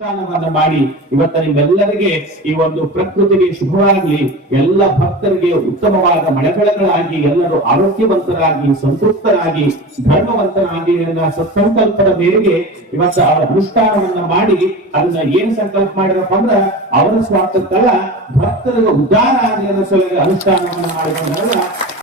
ಅನುಷ್ಠಾನವನ್ನ ಮಾಡಿ, ಇವತ್ತ ನಿಮ್ಮೆಲ್ಲರಿಗೆ ಈ ಒಂದು ಪ್ರಕೃತಿಗೆ ಶುಭವಾಗಲಿ, ಎಲ್ಲ ಭಕ್ತರಿಗೆ ಉತ್ತಮವಾದ ಮಳೆಗಳಾಗಿ ಎಲ್ಲರೂ ಆರೋಗ್ಯವಂತರಾಗಿ, ಸಂತೃಪ್ತರಾಗಿ, ಧರ್ಮವಂತರಾಗಿ ಎನ್ನುವ ಸತ್ಸಂಕಲ್ಪದ ಮೇರೆಗೆ ಇವತ್ತ ಅವರ ಅನುಷ್ಠಾನವನ್ನ ಮಾಡಿ, ಅದನ್ನ ಏನ್ ಸಂಕಲ್ಪ ಮಾಡಿರಪ್ಪ ಅಂದ್ರ, ಅವರ ಸ್ವಾರ್ಥಕ್ಕಲ್ಲ ಭಕ್ತರಿಗೆ ಉದಾರ ಆಗಿ ಅನ್ನೋ ಅನುಷ್ಠಾನವನ್ನ ಮಾಡಿಕೊಂಡಾಗ